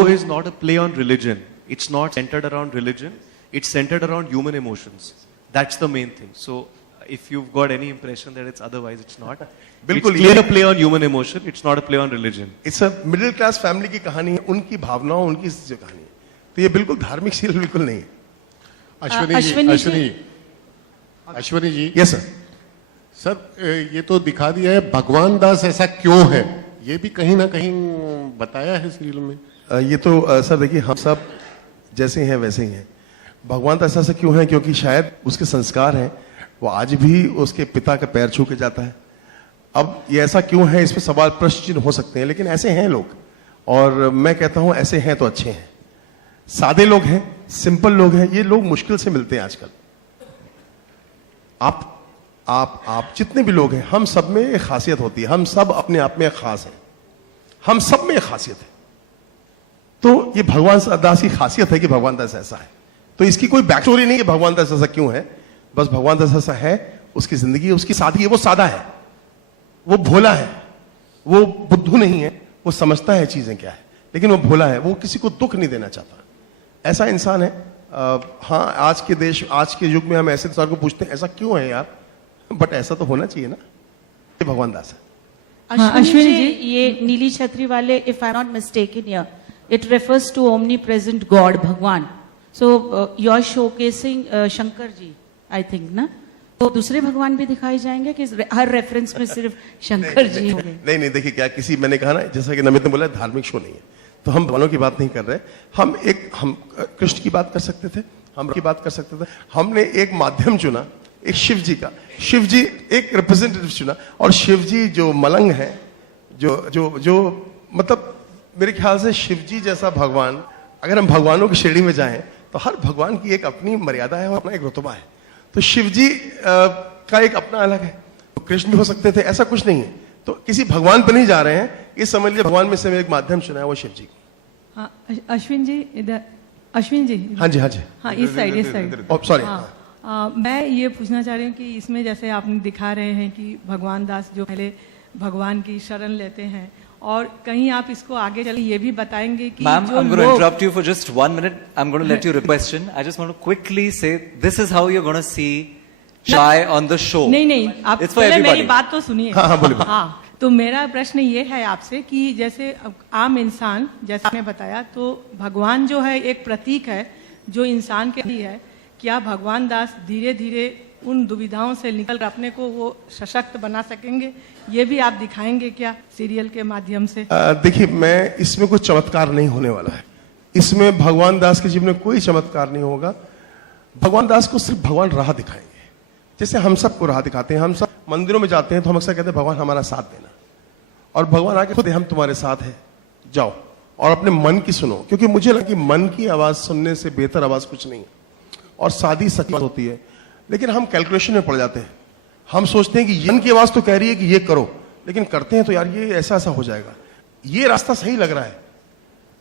show is not a play on religion. It's not centered around religion. It's centered around human emotions. That's the main thing. So if you've got any impression that it's otherwise, it's not. बिल्कुल It's clearly a play on human emotion. It's not a play on religion. It's a middle class family की कहानी है, उनकी भावनाओं, उनकी जो कहानी है। तो ये बिल्कुल धार्मिक सीरियल बिल्कुल नहीं है। Ashwini ji, yes sir. Sir ये तो दिखा दिया है भगवान दास ऐसा क्यों है, ये भी कहीं ना कहीं बताया है सीरियल में। ये तो सर देखिए, हम सब जैसे हैं वैसे ही हैं। भगवान तो ऐसा क्यों है, क्योंकि शायद उसके संस्कार हैं, वो आज भी उसके पिता के पैर छू के जाता है। अब ये ऐसा क्यों है, इस पर सवाल प्रश्न चिन्ह हो सकते हैं, लेकिन ऐसे हैं लोग। और मैं कहता हूं ऐसे हैं तो अच्छे हैं, सादे लोग हैं, सिंपल लोग हैं। ये लोग मुश्किल से मिलते हैं आजकल। आप जितने भी लोग हैं, हम सब में एक खासियत होती है। हम सब अपने आप में खास हैं, हम सब में एक खासियत है। तो ये भगवान दास की खासियत है कि भगवान दास ऐसा है। तो इसकी कोई बैक स्टोरी नहीं है भगवान दास ऐसा क्यों है, बस भगवान दास ऐसा है। उसकी जिंदगी, उसकी सादगी है, वो सादा है, वो भोला है, वो बुद्धू नहीं है, वो समझता है चीजें क्या है, लेकिन वो भोला है, वो किसी को दुख नहीं देना चाहता। ऐसा इंसान है। हाँ, आज के देश, आज के युग में हम ऐसे इंसान को पूछते हैं ऐसा क्यों है यार, बट ऐसा तो होना चाहिए ना। ये भगवान दास है। अश्विनी जी, ये नीली छतरी वाले, if I not mistaken here, it refers to omnipresent god, भगवान। So you are showcasing Shankar ji, I think ना। तो दूसरे भगवान भी दिखाए जाएंगे कि हर रेफरेंस में सिर्फ शंकर जी होंगे? नहीं, देखिए क्या, किसी, मैंने कहा ना, जैसा कि नमित ने बोला, धार्मिक शो नहीं है, तो हम भगवानों की बात नहीं कर रहे। हम कृष्ण की बात कर सकते थे, हम की बात कर सकते थे। हमने एक माध्यम चुना, एक शिव जी का। शिव जी एक रिप्रेजेंटेटिव चुना, और शिव जी जो मलंग है, जो मतलब मेरे ख्याल से शिव जी जैसा भगवान, अगर हम भगवानों की श्रेणी में जाएं तो हर भगवान की एक अपनी मर्यादा है और अपना एक रुतबा है। तो शिव जी का एक अपना अलग है। तो कृष्ण भी हो सकते थे, ऐसा कुछ नहीं है। तो किसी भगवान पर नहीं जा रहे हैं, ये समझ लीजिए भगवान में से एक माध्यम चुना है, वो शिव जी। हाँ, अश्विन जी इधर। अश्विन जी, हाँ जी, हाँ, इस साइड। सॉरी। मैं ये पूछना चाह रही हूँ कि इसमें जैसे आपने दिखा रहे हैं कि भगवान दास जो पहले भगवान की शरण लेते हैं, और कहीं आप इसको आगे चले ये भी बताएंगे कि Ma'am, I'm going to interrupt you for just 1 minute. I'm going to let you question. I just want to quickly say this is how you're going to see Chai on the show. नहीं, आप पहले मेरी बात तो सुनिए। हाँ, बोलिए। हाँ, तो मेरा प्रश्न ये है आपसे कि जैसे आम इंसान, जैसा आपने बताया, तो भगवान जो है एक प्रतीक है जो इंसान के लिए है। क्या भगवान दास धीरे धीरे उन दुविधाओं से निकल अपने को वो सशक्त बना सकेंगे, ये भी आप दिखाएंगे क्या सीरियल के माध्यम से? देखिए, मैं इसमें कोई चमत्कार नहीं होने वाला है। इसमें भगवान दास के जीवन में कोई चमत्कार नहीं होगा। भगवान दास को सिर्फ भगवान राह दिखाएंगे, जैसे हम सबको राह दिखाते हैं। हम सब मंदिरों में जाते हैं तो हम अक्सर कहते हैं भगवान हमारा साथ देना, और भगवान आके खुद हम तुम्हारे साथ हैं, जाओ और अपने मन की सुनो। क्योंकि मुझे लगा कि मन की आवाज सुनने से बेहतर आवाज कुछ नहीं है, और सादी सच्ची बात होती है। लेकिन हम कैलकुलेशन में पड़ जाते हैं। हम सोचते हैं कि मन की आवाज तो कह रही है कि ये करो, लेकिन करते हैं तो यार ये ऐसा हो जाएगा, ये रास्ता सही लग रहा है।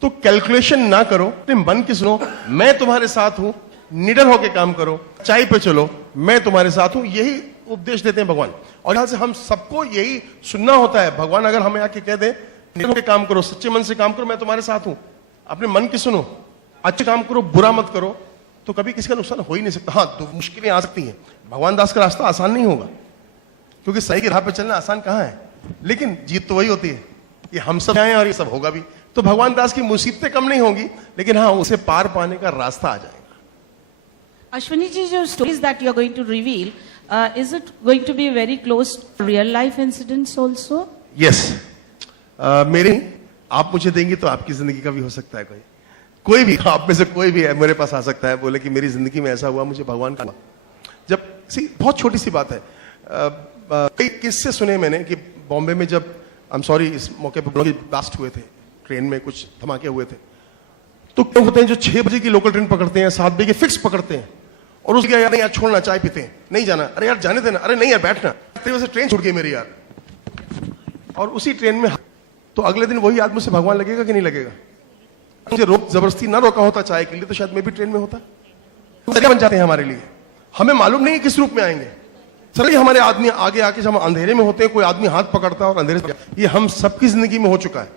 तो कैलकुलेशन ना करो, अपने मन की सुनो। मैं तुम्हारे साथ हूं, निडर होकर काम करो, चाय पे चलो, मैं तुम्हारे साथ हूं, यही उपदेश देते हैं भगवान। और यहां से हम सबको यही सुनना होता है। भगवान अगर हमें आके कह दे निडर होकर काम करो, सच्चे मन से काम करो, मैं तुम्हारे साथ हूं, अपने मन की सुनो, अच्छे काम करो, बुरा मत करो, तो कभी किसी का नुकसान हो ही नहीं सकता। हाँ, तो मुश्किलें आ सकती हैं। भगवान दास का रास्ता आसान नहीं होगा, क्योंकि सही की राह पे चलना आसान कहां है, लेकिन जीत तो वही होती है। ये हम सब आए और ये सब होगा भी। तो भगवान दास की मुसीबतें कम नहीं होंगी, लेकिन हाँ, उसे पार पाने का रास्ता आ जाएगा। अश्विनी जी, जो stories that you are going to reveal, is it going to be very close to real life incidents also? Yes, मेरे आप मुझे देंगे तो आपकी जिंदगी का भी हो सकता है। कोई भी आप में से कोई भी है मेरे पास आ सकता है, बोले कि मेरी जिंदगी में ऐसा हुआ, मुझे भगवान का। जब बहुत छोटी सी बात है, कई किस्से सुने मैंने कि बॉम्बे में जब, आई एम सॉरी, इस मौके पर ब्लास्ट हुए थे, ट्रेन में कुछ धमाके हुए थे, तो क्या होते हैं जो 6 बजे की लोकल ट्रेन पकड़ते हैं, 7 बजे की फिक्स पकड़ते हैं, और उसके यार नहीं यार छोड़ना, चाय पीते हैं, नहीं जाना, अरे यार जाने देना, अरे नहीं यार बैठना, वजह से ट्रेन छूट गई मेरी यार। और उसी ट्रेन में तो अगले दिन वही आदमी से भगवान लगेगा कि नहीं लगेगा? मुझे जबरदस्ती ना रोका होता चाय के लिए, तो शायद मैं भी ट्रेन में होता। बन जाते हैं हमारे लिए, हमें मालूम नहीं किस रूप में आएंगे। चलिए, हमारे आदमी आगे आके, जब हम अंधेरे में होते हैं, कोई आदमी हाथ पकड़ता है और अंधेरे से, ये हम सबकी जिंदगी में हो चुका है।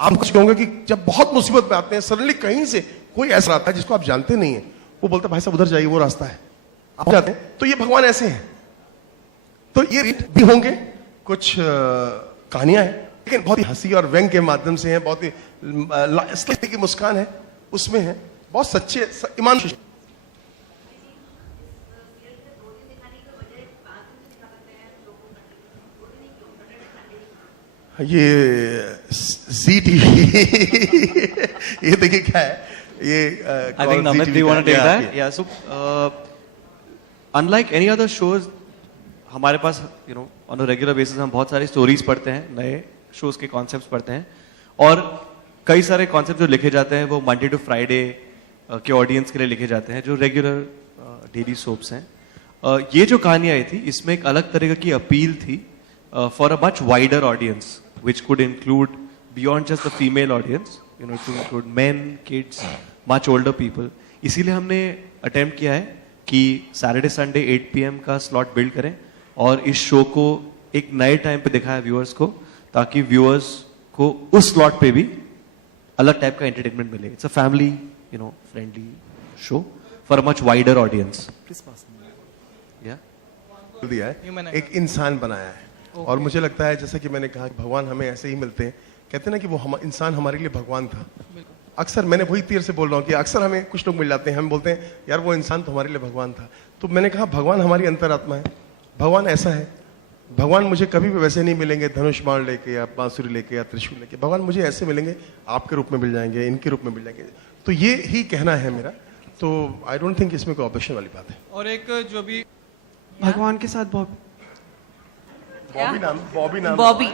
आप कुछ कहोगे कि जब बहुत मुसीबत में आते हैं सडनली कहीं से कोई ऐसा आता है जिसको आप जानते नहीं है, वो बोलता है भाई साहब उधर जाइए वो रास्ता है, आप जाते हैं। तो ये भगवान ऐसे हैं। तो ये रीत भी होंगे, कुछ कहानियां हैं, लेकिन बहुत ही हंसी और व्यंग के माध्यम से हैं, बहुत ही की मुस्कान है उसमें है, बहुत सच्चे ईमान। ये जी टीवी ये देखिए क्या है ये I think Namit, do you want to take that? Yeah, so unlike any other shows, हमारे पास on a regular basis हम बहुत सारी स्टोरीज पढ़ते हैं, नए शोज के कॉन्सेप्ट्स पढ़ते हैं, और कई सारे कॉन्सेप्ट जो लिखे जाते हैं वो मंडे टू फ्राइडे के ऑडियंस के लिए लिखे जाते हैं, जो रेगुलर डेली सोप्स हैं। ये जो कहानी आई थी इसमें एक अलग तरह की अपील थी for a much wider audience, which could include beyond just the female audience, to include men, kids, much older people. इसीलिए हमने attempt किया है कि सैटरडे संडे 8 PM का स्लॉट बिल्ड करें और इस शो को एक नए टाइम पे दिखाएं व्यूअर्स को, ताकि व्यूअर्स को उस स्लॉट पे भी अलग टाइप का एंटरटेनमेंट मिले। It's a family friendly show for a much wider audience. दिया है, एक इंसान बनाया है। और मुझे लगता है जैसा कि मैंने कहा कि भगवान हमें ऐसे ही मिलते हैं। कहते हैं ना कि वो इंसान हमारे लिए भगवान था। अक्सर मैंने वही तीर से बोल रहा हूँ कि अक्सर हमें कुछ लोग मिल जाते हैं, हम बोलते हैं यार वो इंसान तो हमारे लिए भगवान था। तो मैंने कहा भगवान हमारी अंतरात्मा है, भगवान ऐसा है। भगवान मुझे कभी भी वैसे नहीं मिलेंगे धनुष बाण लेके या बांसुरी लेके या त्रिशूल लेके। भगवान मुझे ऐसे मिलेंगे, आपके रूप में मिल जाएंगे, इनके रूप में मिल जाएंगे। तो ये ही कहना है मेरा। तो आई डोंट थिंक इसमें कोई ऑब्जेक्शन वाली बात है। और एक जो भी भगवान के साथ बॉबी नाम बॉबी,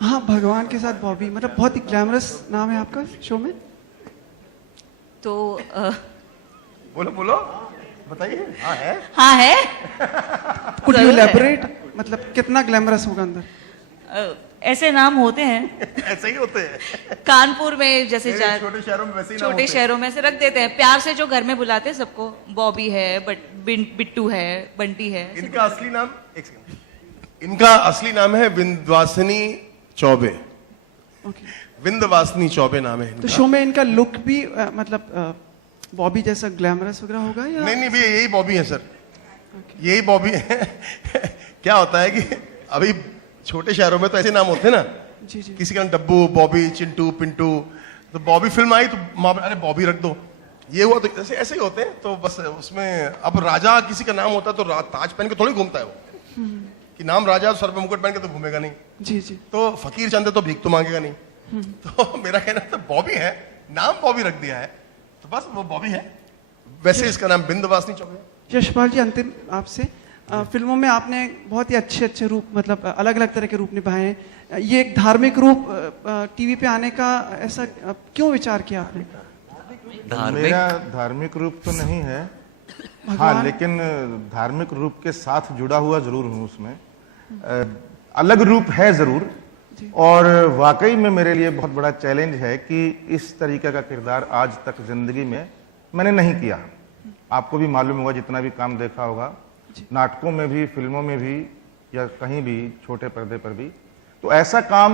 हाँ भगवान के साथ बॉबी, मतलब बहुत ही ग्लैमरस नाम है आपका शो में। तो बोलो बोलो बताइए। हाँ है कुड यू जरूर है। एलैबोरेट, मतलब कितना ग्लैमरस होगा अंदर? ऐसे नाम होते हैं ऐसे ही होते हैं कानपुर में, जैसे छोटे शहरों में वैसे ही नाम छोटे होते हैं। शहरों में से रख देते हैं प्यार से, जो घर में बुलाते हैं सबको। बॉबी है, बिट्टू है, बंटी है। इनका असली नाम एक सेकंड, इनका असली नाम है विंध्यवासिनी चौबे। विंध्यवासिनी चौबे नाम है तो इनका। शो में इनका लुक भी मतलब बॉबी जैसा ग्लैमरस वगैरह होगा या? नहीं भैया यही बॉबी है सर, यही बॉबी है। क्या होता है कि अभी छोटे शहरों में तो ऐसे नाम होते हैं ना, जी जी। किसी का नाम डब्बू, बॉबी, चिंटू, पिंटू। तो बॉबी फिल्म आई तो अरे बॉबी रख दो, ये हुआ तो ऐसे ही होते हैं। तो बस उसमें अब राजा किसी का नाम होता है तो ताज पहन के थोड़ी घूमता है वो, कि नाम राजा सर पे मुकुट पहन के तो घूमेगा नहीं। जी जी। तो फकीर चंद है तो भीख तो मांगेगा नहीं। तो मेरा कहना तो बॉबी है, नाम बॉबी रख दिया है तो बस वो बॉबी है। वैसे इसका नाम विंध्यवासिनी चौबे है। यशपाल जी, अंतिम आपसे, फिल्मों में आपने बहुत ही अच्छे रूप, मतलब अलग अलग तरह के रूप निभाए हैं। ये एक धार्मिक रूप टीवी पे आने का ऐसा क्यों विचार किया आपने? मेरा धार्मिक रूप तो नहीं है, हाँ, लेकिन धार्मिक रूप के साथ जुड़ा हुआ जरूर हूँ उसमें। अलग रूप है जरूर, और वाकई में मेरे लिए बहुत बड़ा चैलेंज है कि इस तरीके का किरदार आज तक जिंदगी में मैंने नहीं किया। आपको भी मालूम होगा, जितना भी काम देखा होगा, नाटकों में भी, फिल्मों में भी, या कहीं भी छोटे पर्दे पर भी, तो ऐसा काम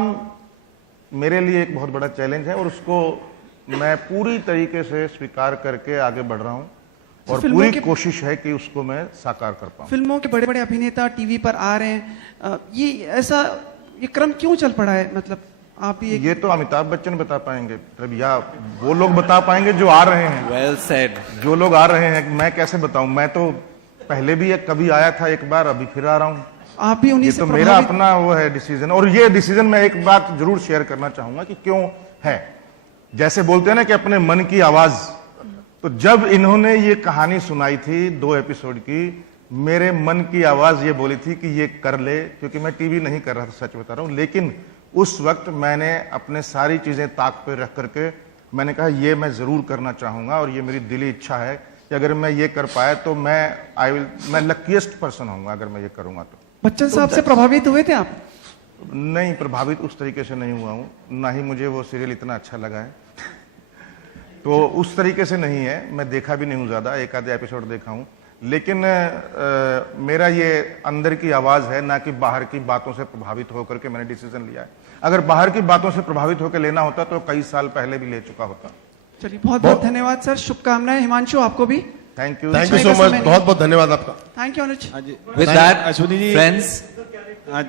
मेरे लिए एक बहुत बड़ा चैलेंज है और उसको मैं पूरी तरीके से स्वीकार करके आगे बढ़ रहा हूँ और पूरी कोशिश है कि उसको मैं साकार कर पाऊँ। फिल्मों के बड़े बड़े अभिनेता टीवी पर आ रहे हैं, ये क्रम क्यों चल पड़ा है? मतलब आप भी ये तो अमिताभ बच्चन बता पाएंगे, मतलब या वो लोग बता पाएंगे जो आ रहे हैं। Well said. जो लोग आ रहे हैं, मैं कैसे बताऊं? मैं तो पहले भी कभी आया था एक बार, अभी फिर आ रहा हूं। आप भी उन्हीं ये से तो मेरा अपना वो है डिसीजन। और ये डिसीजन मैं एक बात जरूर शेयर करना चाहूंगा कि क्यों है। जैसे बोलते हैं ना कि अपने मन की आवाज, तो जब इन्होंने ये कहानी सुनाई थी 2 एपिसोड की, मेरे मन की आवाज ये बोली थी कि ये कर ले, क्योंकि मैं टीवी नहीं कर रहा था, सच बता रहा हूं। लेकिन उस वक्त मैंने अपने सारी चीजें ताक पे रख करके मैंने कहा ये मैं जरूर करना चाहूंगा और ये मेरी दिली इच्छा है कि अगर मैं ये कर पाया तो मैं लकीएस्ट पर्सन होऊंगा अगर मैं ये करूंगा। तो बच्चन साहब से प्रभावित हुए थे आप? नहीं, प्रभावित उस तरीके से नहीं हुआ हूं, ना ही मुझे वो सीरियल इतना अच्छा लगा है। तो उस तरीके से नहीं है, मैं देखा भी नहीं हूं ज्यादा, एक आधे एपिसोड देखा हूं। लेकिन मेरा ये अंदर की आवाज है, ना कि बाहर की बातों से प्रभावित होकर के मैंने डिसीजन लिया है। अगर बाहर की बातों से प्रभावित होकर लेना होता तो कई साल पहले भी ले चुका होता। चलिए, बहुत बहुत धन्यवाद सर, शुभकामनाएं। हिमांशु आपको भी thank you. Thank you so much, बहुत बहुत धन्यवाद आपका। Thank you Anuj. With that, Ashwini ji, friends, आज